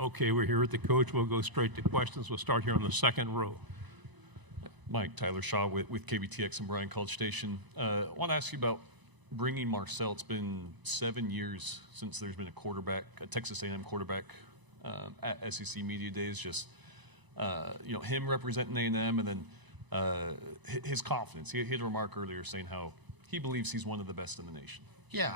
Okay, we're here with the coach. We'll go straight to questions. We'll start here on the second row. Mike, Tyler Shaw with KBTX and Bryan College Station. I want to ask you about bringing Marcel. It's been 7 years since there's been a Texas A&M quarterback at SEC Media Days. Just him representing A&M, and then his confidence. He had a remark earlier saying how he believes he's one of the best in the nation. Yeah,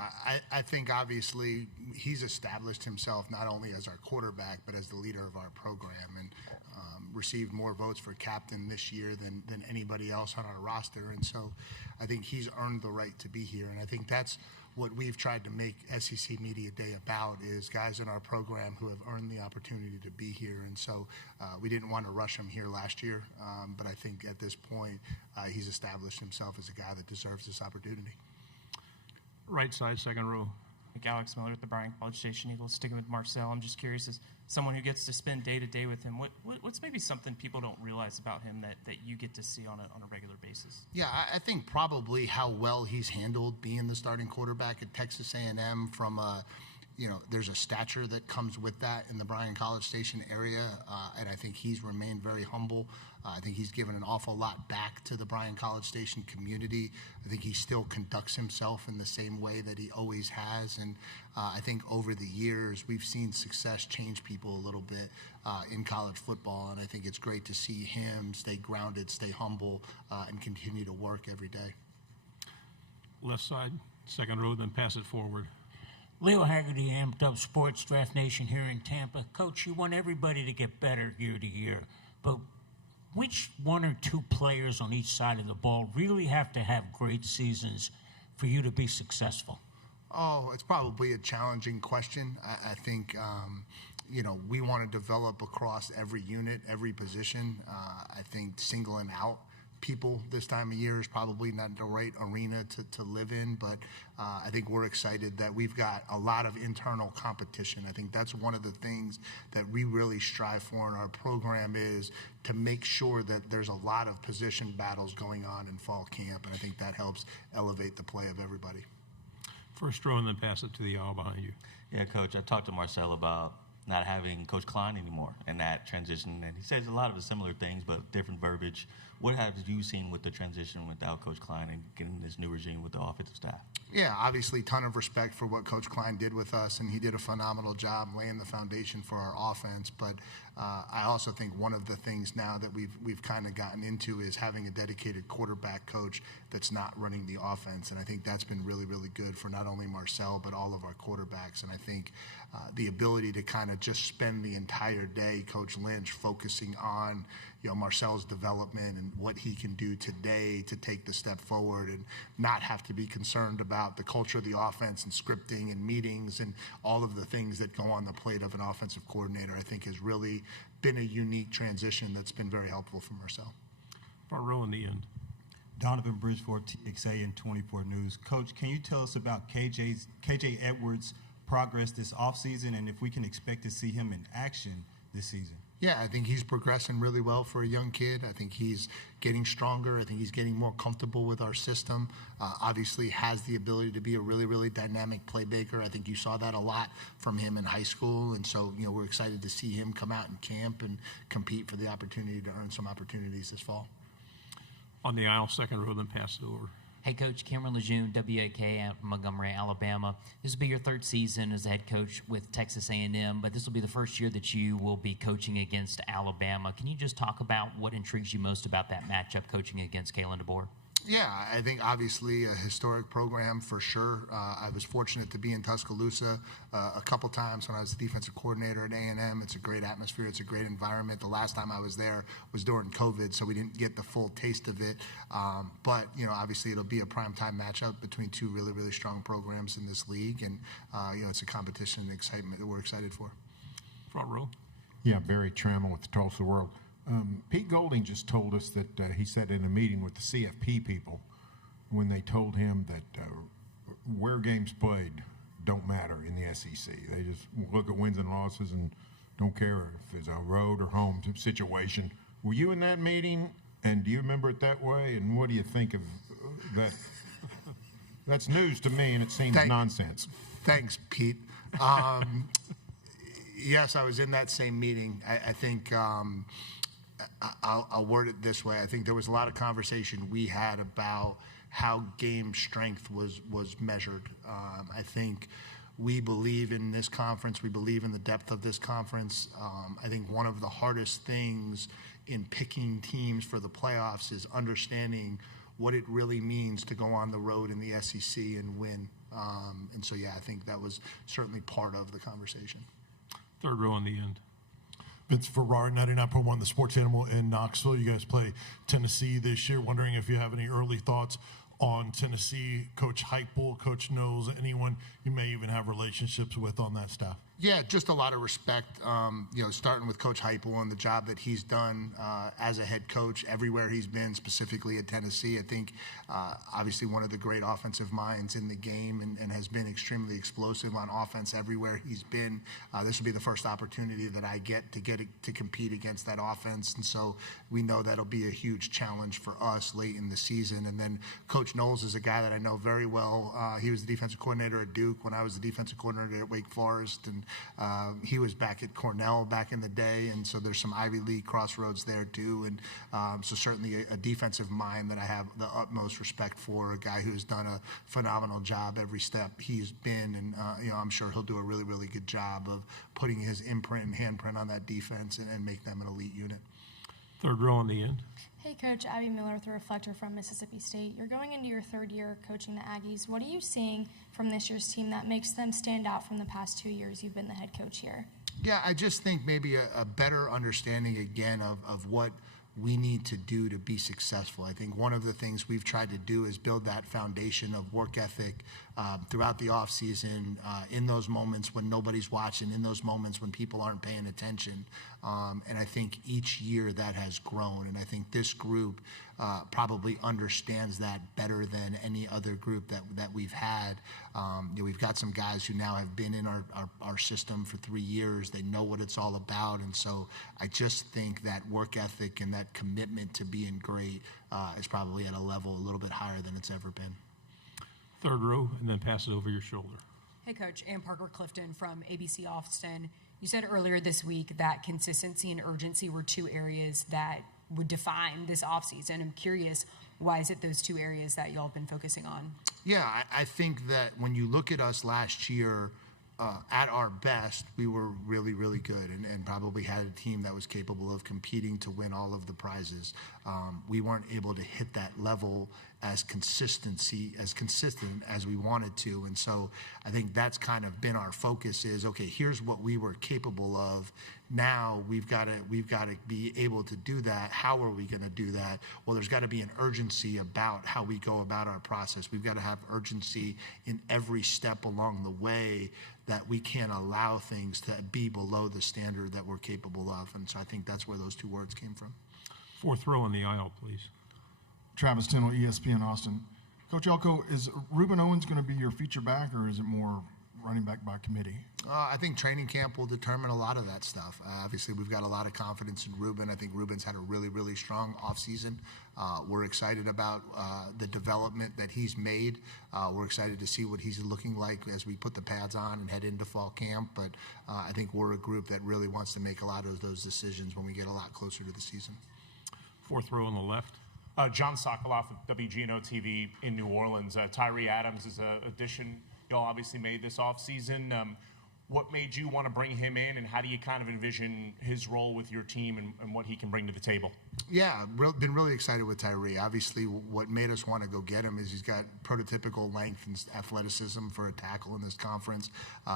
I think obviously he's established himself not only as our quarterback but as the leader of our program, and received more votes for captain this year than anybody else on our roster. And so I think he's earned the right to be here, and I think that's what we've tried to make SEC Media Day about, is guys in our program who have earned the opportunity to be here. And so we didn't want to rush him here last year, but I think at this point he's established himself as a guy that deserves this opportunity. Right side, second row. Alex Miller at the Bryan College Station Eagles. Sticking with Marcel, I'm just curious, as someone who gets to spend day to day with him, what's maybe something people don't realize about him that you get to see on a regular basis? Yeah, I think probably how well he's handled being the starting quarterback at Texas A&M. From there's a stature that comes with that in the Bryan College Station area, and I think he's remained very humble. I think he's given an awful lot back to the Bryan College Station community. I think he still conducts himself in the same way that he always has, and I think over the years we've seen success change people a little bit in college football, and I think it's great to see him stay grounded, stay humble, and continue to work every day. Left side, second row, then pass it forward. Leo Haggerty, Amped Up Sports, Draft Nation here in Tampa. Coach, you want everybody to get better year to year, but which one or two players on each side of the ball really have to have great seasons for you to be successful? Oh, it's probably a challenging question. I think, we want to develop across every unit, every position. I think singling out people this time of year is probably not the right arena to live in, but I think we're excited that we've got a lot of internal competition. I think that's one of the things that we really strive for in our program, is to make sure that there's a lot of position battles going on in fall camp, and I think that helps elevate the play of everybody. First row, and then pass it to the aisle behind you. Yeah, Coach, I talked to Marcel about not having Coach Klein anymore and that transition, and he says a lot of the similar things but different verbiage. What have you seen with the transition without Coach Klein and getting this new regime with the offensive staff? Yeah, obviously ton of respect for what Coach Klein did with us, and he did a phenomenal job laying the foundation for our offense. But I also think one of the things now that we've kind of gotten into is having a dedicated quarterback coach that's not running the offense, and I think that's been really, really good for not only Marcel but all of our quarterbacks. And I think the ability to kind of just spend the entire day, Coach Lynch, focusing on Marcel's development and what he can do today to take the step forward, and not have to be concerned about the culture of the offense and scripting and meetings and all of the things that go on the plate of an offensive coordinator, I think has really been a unique transition that's been very helpful for Marcel. Front row in the end. Donovan Bridgeford, TXA and 24 News. Coach, can you tell us about KJ Edwards' progress this offseason, and if we can expect to see him in action this season? Yeah, I think he's progressing really well for a young kid. I think he's getting stronger. I think he's getting more comfortable with our system. Obviously has the ability to be a really, really dynamic playmaker. I think you saw that a lot from him in high school. And so, we're excited to see him come out in camp and compete for the opportunity to earn some opportunities this fall. On the aisle, second row, then pass it over. Hey, Coach, Cameron Lejeune, WAK out of Montgomery, Alabama. This will be your third season as the head coach with Texas A&M, but this will be the first year that you will be coaching against Alabama. Can you just talk about what intrigues you most about that matchup, coaching against Kalen DeBoer? Yeah, I think obviously a historic program for sure. I was fortunate to be in Tuscaloosa a couple times when I was the defensive coordinator at A&M. It's a great atmosphere. It's a great environment. The last time I was there was during COVID, so we didn't get the full taste of it. But, obviously it'll be a primetime matchup between two really, really strong programs in this league. And, it's a competition and excitement that we're excited for. Front row. Yeah, Barry Trammell with the Tulsa World. Pete Golding just told us that he said in a meeting with the CFP people when they told him that where games played don't matter in the SEC. They just look at wins and losses and don't care if it's a road or home situation. Were you in that meeting, and do you remember it that way, and what do you think of that? That's news to me, and it seems nonsense. Thanks, Pete. Yes, I was in that same meeting. I think I'll word it this way. I think there was a lot of conversation we had about how game strength was measured. I think we believe in this conference. We believe in the depth of this conference. I think one of the hardest things in picking teams for the playoffs is understanding what it really means to go on the road in the SEC and win. And so, yeah, I think that was certainly part of the conversation. Third row in the end. Vince Ferrari, 99.1 The Sports Animal in Knoxville. You guys play Tennessee this year. Wondering if you have any early thoughts on Tennessee, Coach Heupel, Coach Knowles, anyone you may even have relationships with on that staff. Yeah, just a lot of respect, starting with Coach Heupel and the job that he's done as a head coach everywhere he's been, specifically at Tennessee. I think obviously one of the great offensive minds in the game and has been extremely explosive on offense everywhere he's been. This will be the first opportunity that I get to compete against that offense. And so we know that'll be a huge challenge for us late in the season. And then Coach Knowles is a guy that I know very well. He was the defensive coordinator at Duke when I was the defensive coordinator at Wake Forest. And he was back at Cornell back in the day, and so there's some Ivy League crossroads there too. And so certainly a defensive mind that I have the utmost respect for, a guy who's done a phenomenal job every step he's been, and I'm sure he'll do a really, really good job of putting his imprint and handprint on that defense and make them an elite unit. Third row in the end. Hey, Coach. Abby Miller with the Reflector from Mississippi State. You're going into your third year coaching the Aggies. What are you seeing from this year's team that makes them stand out from the past 2 years you've been the head coach here? Yeah, I just think maybe a better understanding again of what we need to do to be successful. I think one of the things we've tried to do is build that foundation of work ethic throughout the offseason, in those moments when nobody's watching, in those moments when people aren't paying attention. And I think each year that has grown. And I think this group probably understands that better than any other group that we've had. We've got some guys who now have been in our system for 3 years. They know what it's all about. And so I just think that work ethic and that commitment to being great is probably at a level a little bit higher than it's ever been. Third row, and then pass it over your shoulder. Hey, Coach. Ann Parker-Clifton from ABC Austin. You said earlier this week that consistency and urgency were two areas that would define this offseason. I'm curious, why is it those two areas that y'all have been focusing on? Yeah, I think that when you look at us last year, at our best, we were really, really good and probably had a team that was capable of competing to win all of the prizes. We weren't able to hit that level as consistent as we wanted to. And so I think that's kind of been our focus is, okay, here's what we were capable of. Now we've got to be able to do that. How are we going to do that? Well, there's got to be an urgency about how we go about our process. We've got to have urgency in every step along the way, that we can't allow things to be below the standard that we're capable of. And so I think that's where those two words came from. Fourth row in the aisle, please. Travis Tindall, ESPN Austin. Coach Elko, is Reuben Owens going to be your feature back, or is it more running back by committee? I think training camp will determine a lot of that stuff. Obviously, we've got a lot of confidence in Reuben. I think Reuben's had a really, really strong offseason. We're excited about the development that he's made. We're excited to see what he's looking like as we put the pads on and head into fall camp. But I think we're a group that really wants to make a lot of those decisions when we get a lot closer to the season. Fourth row on the left. John Sokoloff of WGNO TV in New Orleans. Tyree Adams is an addition y'all obviously made this offseason. What made you want to bring him in, and how do you kind of envision his role with your team and what he can bring to the table? Yeah, been really excited with Tyree. Obviously, what made us want to go get him is he's got prototypical length and athleticism for a tackle in this conference.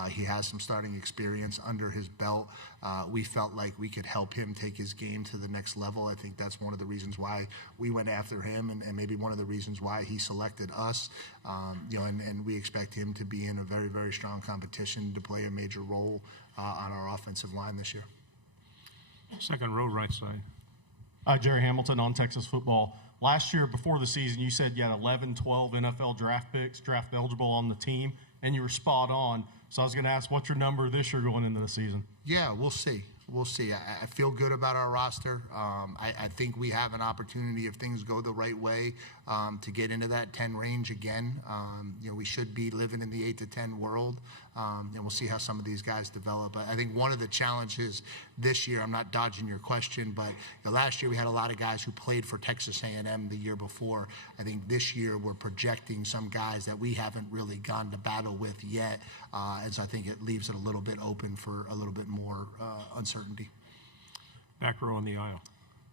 He has some starting experience under his belt. We felt like we could help him take his game to the next level. I think that's one of the reasons why we went after him, and maybe one of the reasons why he selected us. And we expect him to be in a very, very strong competition to play a major role on our offensive line this year. Second row, right side. Jerry Hamilton on Texas Football. Last year, before the season, you said you had 11, 12 NFL draft picks, draft eligible on the team, and you were spot on. So I was going to ask, what's your number this year going into the season? Yeah, we'll see. We'll see. I feel good about our roster. I think we have an opportunity, if things go the right way, to get into that 10 range again. We should be living in the 8 to 10 world, and we'll see how some of these guys develop. I think one of the challenges this year, I'm not dodging your question, but last year we had a lot of guys who played for Texas A&M the year before. I think this year we're projecting some guys that we haven't really gone to battle with yet, and so I think it leaves it a little bit open for a little bit more uncertainty. Back row in the aisle.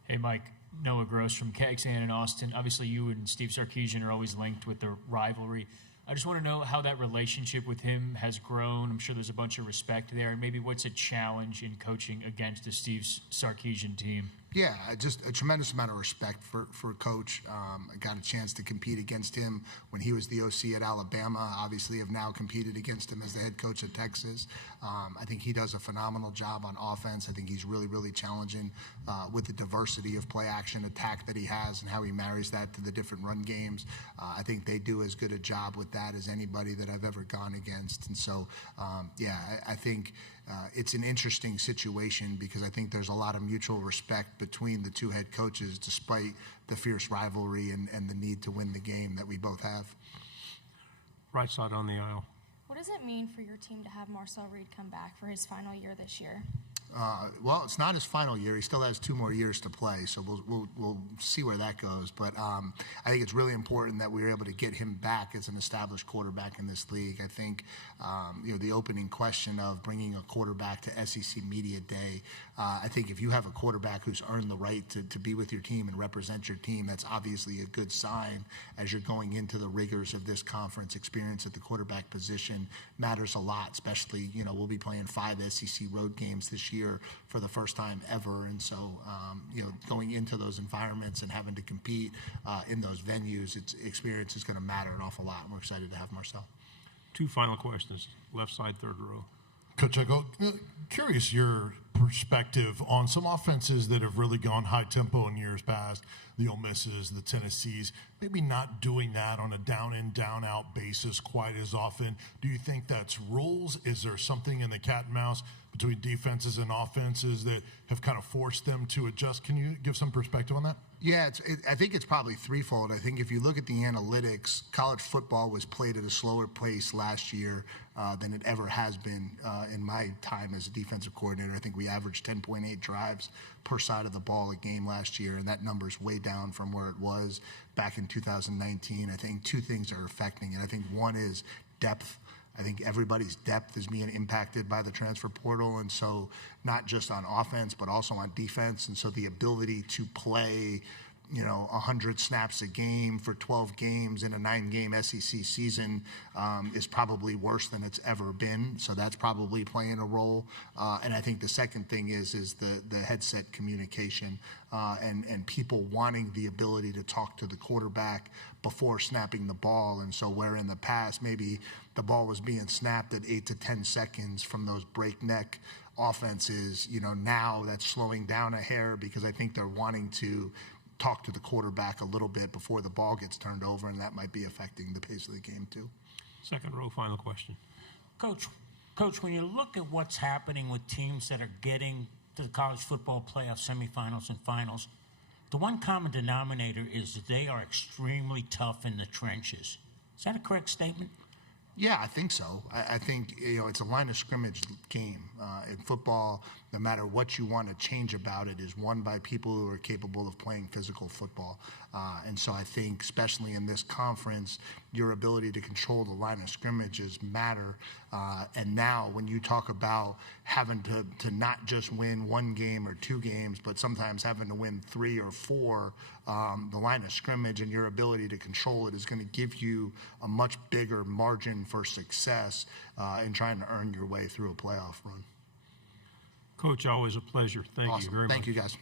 Hey, Mike. Noah Gross from KXAN in Austin. Obviously, you and Steve Sarkisian are always linked with the rivalry. I just want to know how that relationship with him has grown. I'm sure there's a bunch of respect there. And maybe what's a challenge in coaching against a Steve Sarkisian team? Yeah, just a tremendous amount of respect for Coach. I got a chance to compete against him when he was the OC at Alabama. Obviously, have now competed against him as the head coach at Texas. I think he does a phenomenal job on offense. I think he's really, really challenging with the diversity of play action attack that he has and how he marries that to the different run games. I think they do as good a job with that as anybody that I've ever gone against. And so, I think it's an interesting situation because I think there's a lot of mutual respect between the two head coaches despite the fierce rivalry and the need to win the game that we both have. Right side on the aisle. What does it mean for your team to have Marcel Reed come back for his final year this year? Well, it's not his final year. He still has 2 more years to play, so we'll see where that goes. But I think it's really important that we were able to get him back as an established quarterback in this league. I think the opening question of bringing a quarterback to SEC Media Day, I think if you have a quarterback who's earned the right to be with your team and represent your team, that's obviously a good sign as you're going into the rigors of this conference. Experience at the quarterback position matters a lot, especially, we'll be playing 5 SEC road games this year for the first time ever, and so going into those environments and having to compete in those venues, its experience is going to matter an awful lot, and we're excited to have Marcel. 2 final questions. Left side, third row. Coach Elko, curious your perspective on some offenses that have really gone high tempo in years past, the Ole Misses, the Tennessees, maybe not doing that on a down in, down out basis quite as often. Do you think that's rules? Is there something in the cat and mouse between defenses and offenses that have kind of forced them to adjust? Can you give some perspective on that? Yeah, I think it's probably threefold. I think if you look at the analytics, college football was played at a slower pace last year than it ever has been in my time as a defensive coordinator. I think we averaged 10.8 drives per side of the ball a game last year, and that number's way down from where it was back in 2019. I think 2 things are affecting it. I think one is depth. I think everybody's depth is being impacted by the transfer portal, and so not just on offense, but also on defense. And so the ability to play, 100 snaps a game for 12 games in a 9-game SEC season is probably worse than it's ever been. So that's probably playing a role. And I think the second thing is the headset communication and people wanting the ability to talk to the quarterback before snapping the ball. And so where in the past maybe the ball was being snapped at 8 to 10 seconds from those breakneck offenses, now that's slowing down a hair because I think they're wanting to talk to the quarterback a little bit before the ball gets turned over, and that might be affecting the pace of the game too. Second row, final question. Coach, when you look at what's happening with teams that are getting to the college football playoff semifinals and finals, the one common denominator is that they are extremely tough in the trenches. Is that a correct statement? Yeah, I think so. I think it's a line of scrimmage game. In football, no matter what you want to change about it, is won by people who are capable of playing physical football. And so I think, especially in this conference, your ability to control the line of scrimmages matter. And now when you talk about having to not just win 1 game or 2 games, but sometimes having to win 3 or 4, the line of scrimmage and your ability to control it is going to give you a much bigger margin for success in trying to earn your way through a playoff run. Coach, always a pleasure. Thank Awesome. you very much. Thank you, guys.